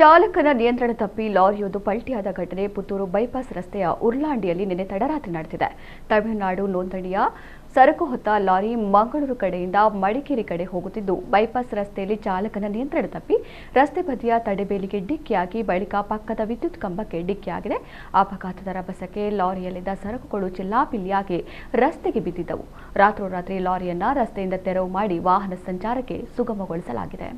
ಚಾಲಕನ ನಿಯಂತ್ರಣ ತಪ್ಪಿ ಲಾರಿಯೊಂದು ಪಲ್ಟಿಯಾದ ಘಟನೆ ಪುತ್ತೂರು ಬೈಪಾಸ್ ರಸ್ತೆಯ ಉರ್ಲಾಂಡಿಯಲ್ಲಿ ನಿನ್ನೆ ತಡರಾತ್ರಿ ನಡೆದಿದೆ. ತಮಿಳುನಾಡು ನೋಂದಣಿಯ ಸರಕು ಹೊತ್ತ ಲಾರಿ ಮಂಗಳೂರು ಕಡೆಯಿಂದ ಮಡಿಕೇರಿ ಕಡೆ ಹೋಗುತ್ತಿದ್ದು ಬೈಪಾಸ್ ರಸ್ತೆಯಲ್ಲಿ ಚಾಲಕನ ನಿಯಂತ್ರಣ ತಪ್ಪಿ ರಸ್ತೆ ಬದಿಯ ತಡೆಬೇಲಿಗೆ ಡಿಕ್ಕಿಯಾಗಿ ಬಳಿಕ ಪಕ್ಕದ ವಿದ್ಯುತ್ ಕಂಬಕ್ಕೆ ಡಿಕ್ಕಿಯಾಗಿದೆ. ಅಪಘಾತದ ರಭಸಕ್ಕೆ ಲಾರಿಯಲ್ಲಿದ್ದ ಸರಕುಗಳು ಚಿಲ್ಲಾಪಿಲ್ಲಿಯಾಗಿ ರಸ್ತೆಗೆ ಬಿದ್ದಿದ್ದವು. ರಾತ್ರೋರಾತ್ರಿ ಲಾರಿಯನ್ನ ರಸ್ತೆಯಿಂದ ತೆರವು ಮಾಡಿ ವಾಹನ ಸಂಚಾರಕ್ಕೆ ಸುಗಮಗೊಳಿಸಲಾಗಿದೆ.